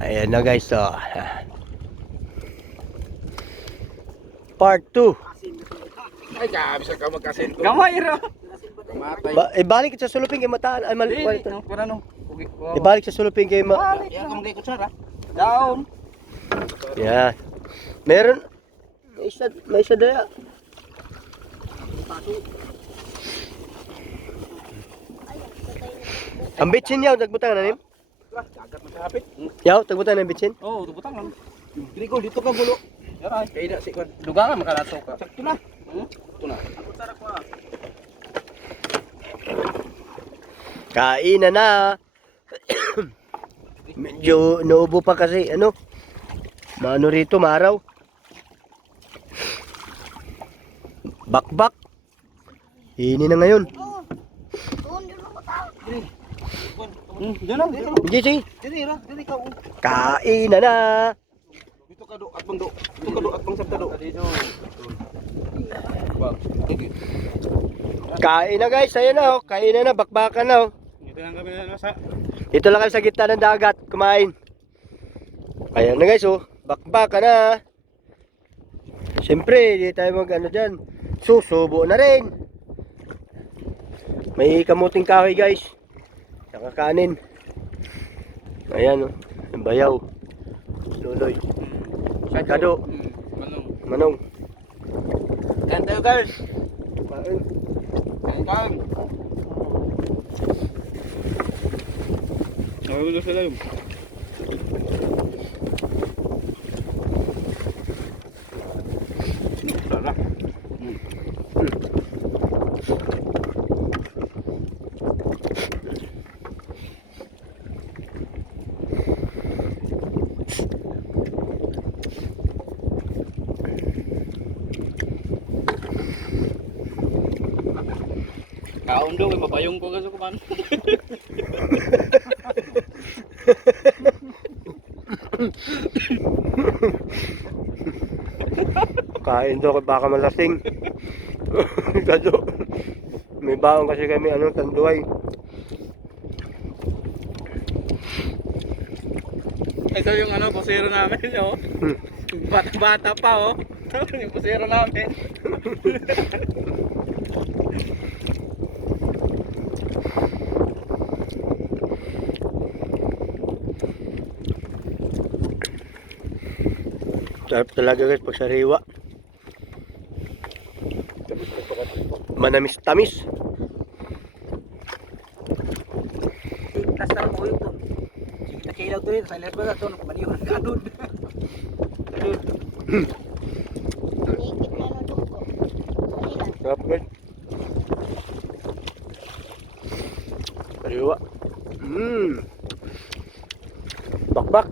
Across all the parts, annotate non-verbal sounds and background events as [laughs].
Ayan na guys, so. Part 2. Ay, gabi sa ka magkasin ko. Gamay ra. Ba ibalik sa suluping kay mataan. Ay, mali. Dili, no, ano? Okay, wow. Ibalik sa suluping kay ma... Balik ra. Kung kutsara. Down. Yan. Meron. May isa, may isa daya. Ang bitsin yaw, tagbutang na nim? Dagat magkapit. Yaw, tagbutang na yung bitsin? Oh, tubutang lang. Grigol, dito ka bulo. Yaray. Kaya na si Kwan. Dugangan makalato ka. Sakto na. Hmm? Sakto na. Kutsara ko ah. Kain na na. Medyo naubo pa kasi, ano? Maano rito, maaraw. Bakbak. Ini na ngayon. Hmm, diyan lang, dito. Hindi, sige. Dili ra, dili ka. oh. Kain na na. Dito ka do, at bang do. Dito ka do, at bang sabta do. Dito. Kain na guys, ayan na oh. Kain na na, bakbakan na oh. Dito lang kami na sa. Ito lang kami sa gitna ng dagat, kumain. Ayan na guys oh, bakbakan na. Siyempre, di tayo mag ano dyan. Susubo na rin. May kamuting kahoy guys. Saka kanin. Ayan oh, bayaw. Luloy. Kado. Hmm, manong. Manong. Kain tayo guys. Kain. Kain kain. Nawawala sa lalim. Sarap. Kaon daw, mabayong ko kasi kuman. Kain daw baka malasing. Gado. May baon kasi kami ano tanduay. Ito yung ano, pusero namin, oh. Bata-bata pa, oh. [laughs] yung pusero namin. Sarap talaga guys pag sariwa. Manamis tamis. Tas tarong ko ito. Sige, nakilaw to rin. Sa ilas ba ito? Maniwan ka doon. Sarap guys. Sariwa. Mmm. Bakbak.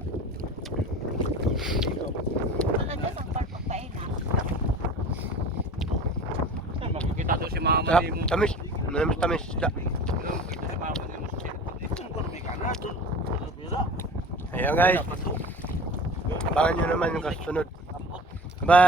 Makikita doon si mama Sarap. mo. Tamis. Manamis tamis. Isda. Ayan guys. Abangan nyo naman yung kasunod. Bye.